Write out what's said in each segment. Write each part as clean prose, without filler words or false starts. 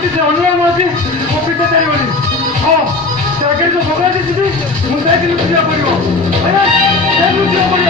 ଲାଗୁଛି ସେ ଅନୁଭବ ଅଛି ମୋ ପିତା ଚାରିବନି। ହଁ ସେ ଆଗରେ ଯୋଉ ଭଗବାନ ଦିଶୁଛି ମୁଁ ସେଇଠି ଲୁଚିବାକୁ ପଡ଼ିବ। ଲୁଚିବାକୁ ପଡ଼ିବ।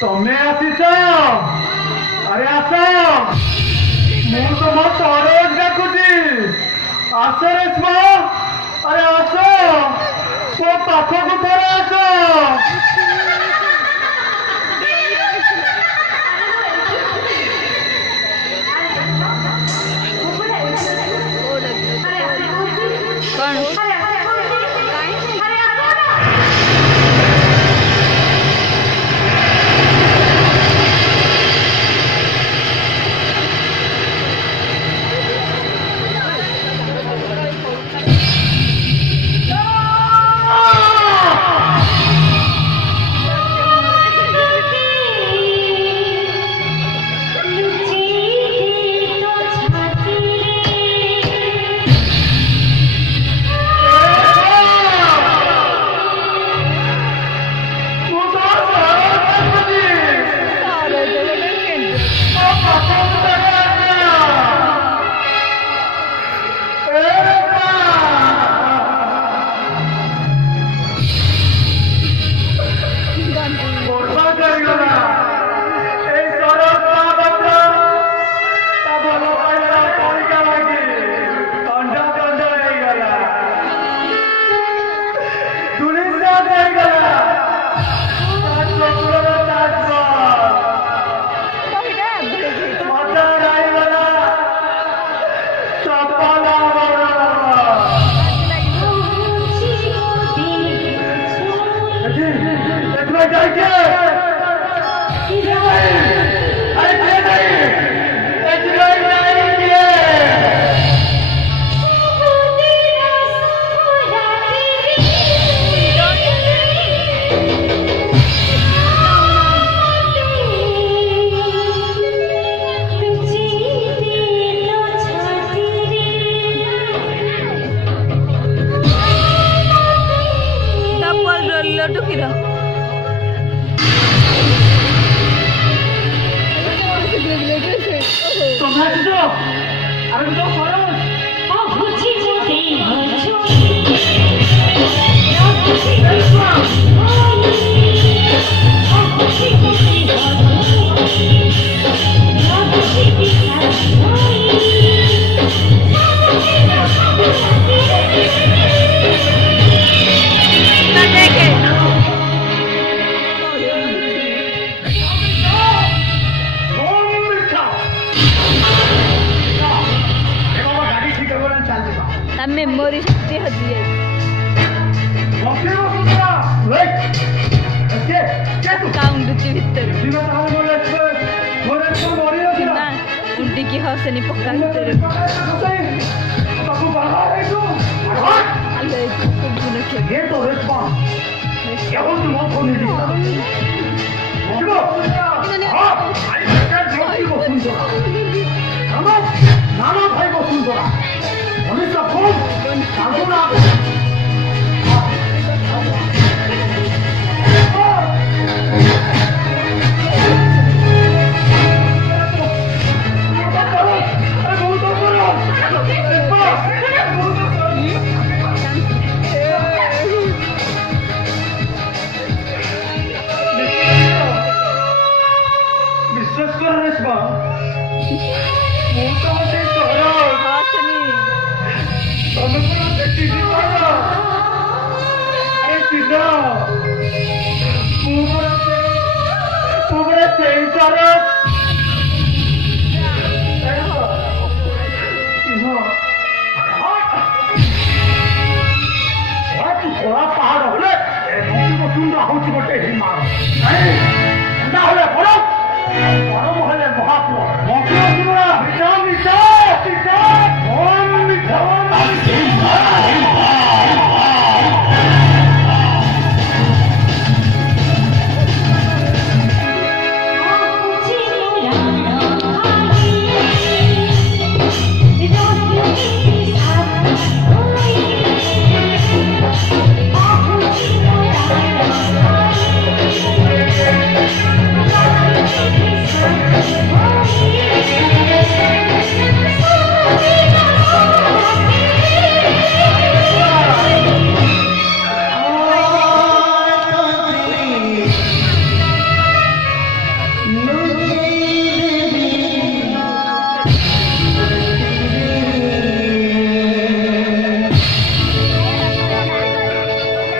तमें आसीच अरे आस मु तुम सरोज डाकुची आस रेशमा अरे आस तो पाखक थोड़े आस मेमोरी शक्ति हजी काउंट भितर कि हसनी पक्का तेरे ताको बाहर है तू अल्लाह इसको बुन के ये तो रिस्पॉन्स क्या हो तुम मत होने दी चलो हां आई सरकार जोशी को सुन दो नाना भाई को सुन दो पुलिस का फोन कागो ना विश्वास कर रेशमा मुझे मत करो हसनी तमें मुझे चीज़ करो अरे सीधा मुझे चेंज करो थोड़ा पहाड़ हो ले को सुन रहा हूँ चिमटे ही मारो